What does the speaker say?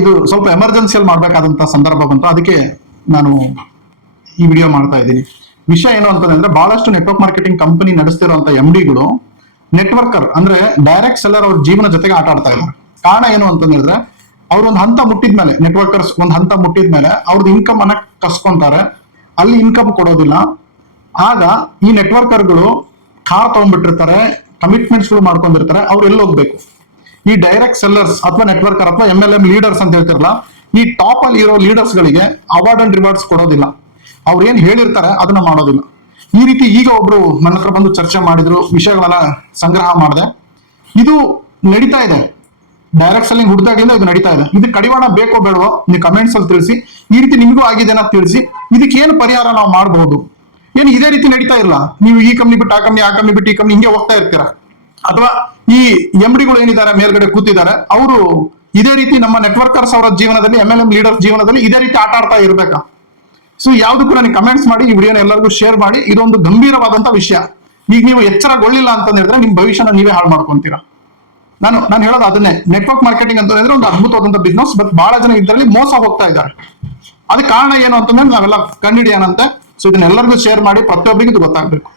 ಇದು ಸ್ವಲ್ಪ ಎಮರ್ಜೆನ್ಸಿಯಲ್ಲಿ ಮಾಡ್ಬೇಕಾದಂತ ಸಂದರ್ಭ ಬಂತು, ಅದಕ್ಕೆ ನಾನು ಈ ವಿಡಿಯೋ ಮಾಡ್ತಾ ಇದ್ದೀನಿ. ವಿಷಯ ಏನು ಅಂತಂದ್ರೆ ಬಹಳಷ್ಟು ನೆಟ್ವರ್ಕ್ ಮಾರ್ಕೆಟಿಂಗ್ ಕಂಪನಿ ನಡೆಸ್ತಿರುವಂತ MDಗಳು ನೆಟ್ವರ್ಕರ್ ಅಂದ್ರೆ ಡೈರೆಕ್ಟ್ ಸೆಲ್ಲರ್ ಅವ್ರ ಜೀವನ ಜೊತೆಗೆ ಆಟ ಆಡ್ತಾ ಇದ್ದಾರೆ. ಕಾರಣ ಏನು ಅಂತಂದ್ರೆ ಅವ್ರ ಒಂದು ಹಂತ ಮುಟ್ಟಿದ್ಮೇಲೆ, ನೆಟ್ವರ್ಕರ್ಸ್ ಒಂದು ಹಂತ ಮುಟ್ಟಿದ್ಮೇಲೆ ಅವ್ರದ್ದು ಇನ್ಕಮ್ ಅನ್ನ ಕಸ್ಕೊಂತಾರೆ, ಅಲ್ಲಿ ಇನ್ಕಮ್ ಕೊಡೋದಿಲ್ಲ. ಆಗ ಈ ನೆಟ್ವರ್ಕರ್ಗಳು ಕಾರ್ ತಗೊಂಡ್ಬಿಟ್ಟಿರ್ತಾರೆ, ಕಮಿಟ್ಮೆಂಟ್ಸ್ ಗಳು ಮಾಡ್ಕೊಂಡಿರ್ತಾರೆ, ಅವ್ರು ಎಲ್ಲಿ ಹೋಗ್ಬೇಕು? ಈ ಡೈರೆಕ್ಟ್ ಸೆಲ್ಲರ್ಸ್ ಅಥವಾ ನೆಟ್ವರ್ಕರ್ ಅಥವಾ MLM ಲೀಡರ್ಸ್ ಅಂತ ಹೇಳ್ತಿರಲ್ಲ, ಈ ಟಾಪ್ ಅಲ್ಲಿ ಇರೋ ಲೀಡರ್ಸ್ ಗಳಿಗೆ ಅವಾರ್ಡ್ ಅಂಡ್ ರಿವಾರ್ಡ್ಸ್ ಕೊಡೋದಿಲ್ಲ, ಅವ್ರು ಏನ್ ಹೇಳಿರ್ತಾರೆ ಅದನ್ನ ಮಾಡೋದಿಲ್ಲ. ಈ ರೀತಿ ಈಗ ಒಬ್ರು ನನ್ನ ಹತ್ರ ಬಂದು ಚರ್ಚೆ ಮಾಡಿದ್ರು, ವಿಷಯಗಳನ್ನ ಸಂಗ್ರಹ ಮಾಡಿದೆ. ಇದು ನಡೀತಾ ಇದೆ, ಡೈರೆಕ್ಟ್ ಸೆಲ್ಲಿಂಗ್ ಹುಡ್ದಾಗ್ಲಿಂದ ಇದು ನಡೀತಾ ಇದೆ. ಇದು ಕಡಿವಾಣ ಬೇಕೋ ಬೇಡವೋ ನೀವು ಕಮೆಂಟ್ಸ್ ಅಲ್ಲಿ ತಿಳಿಸಿ. ಈ ರೀತಿ ನಿಮಗೂ ಆಗಿದೆ ಅಂತ ತಿಳಿಸಿ. ಇದಕ್ಕೆ ಏನು ಪರಿಹಾರ ನಾವು ಮಾಡಬಹುದು? ಏನು ಇದೇ ರೀತಿ ನಡೀತಾ ಇಲ್ಲ, ನೀವು ಈ ಕಂಪ್ನಿ ಬಿಟ್ಟು ಆ ಕಂಪ್ನಿ, ಆ ಕಂಪ್ನಿ ಬಿಟ್ಟು ಈ ಕಂಪ್ನಿ ಹಿಂಗೆ ಹೋಗ್ತಾ ಇರ್ತೀರಾ? ಅಥವಾ ಈ MDಗಳು ಏನಿದ್ದಾರೆ ಮೇಲ್ಗಡೆ ಕೂತಿದ್ದಾರೆ, ಅವರು ಇದೇ ರೀತಿ ನಮ್ಮ ನೆಟ್ವರ್ಕರ್ಸ್ ಅವರ ಜೀವನದಲ್ಲಿ, MLM ಲೀಡರ್ಸ್ ಜೀವನದಲ್ಲಿ ಇದೇ ರೀತಿ ಆಟ ಆಡ್ತಾ ಇರ್ಬೇಕಾ? ಸೊ ಯಾವ್ದಕ್ಕೂ ನನಗೆ ಕಮೆಂಟ್ಸ್ ಮಾಡಿ, ಈ ವಿಡಿಯೋನ ಎಲ್ಲರಿಗೂ ಶೇರ್ ಮಾಡಿ. ಇದೊಂದು ಗಂಭೀರವಾದಂತ ವಿಷಯ. ಈಗ ನೀವು ಎಚ್ಚರಗೊಳ್ಳಿಲ್ಲ ಅಂತ ಹೇಳಿದ್ರೆ ನಿಮ್ ಭವಿಷ್ಯನ ನೀವೇ ಹಾಳು ಮಾಡ್ಕೊಂತೀರಾ. ನಾನು ಹೇಳೋದು ಅದನ್ನೇ. ನೆಟ್ವರ್ಕ್ ಮಾರ್ಕೆಟಿಂಗ್ ಅಂತ ಹೇಳಿದ್ರೆ ಒಂದು ಅದ್ಭುತವಾದಂತ ಬಿಸ್ನೆಸ್, ಬಟ್ ಬಹಳ ಜನ ಇದರಲ್ಲಿ ಮೋಸ ಹೋಗ್ತಾ ಇದ್ದಾರೆ. ಅದಕ್ಕೆ ಕಾರಣ ಏನು ಅಂತಂದ್ರೆ ನಾವೆಲ್ಲ ಕಂಡಿಡಿಯೋಣಂತೆ. ಸೊ ಇದನ್ನ ಎಲ್ಲರಿಗೂ ಶೇರ್ ಮಾಡಿ, ಪ್ರತಿಯೊಬ್ಬರಿಗೂ ಇದು ಗೊತ್ತಾಗ್ಬೇಕು.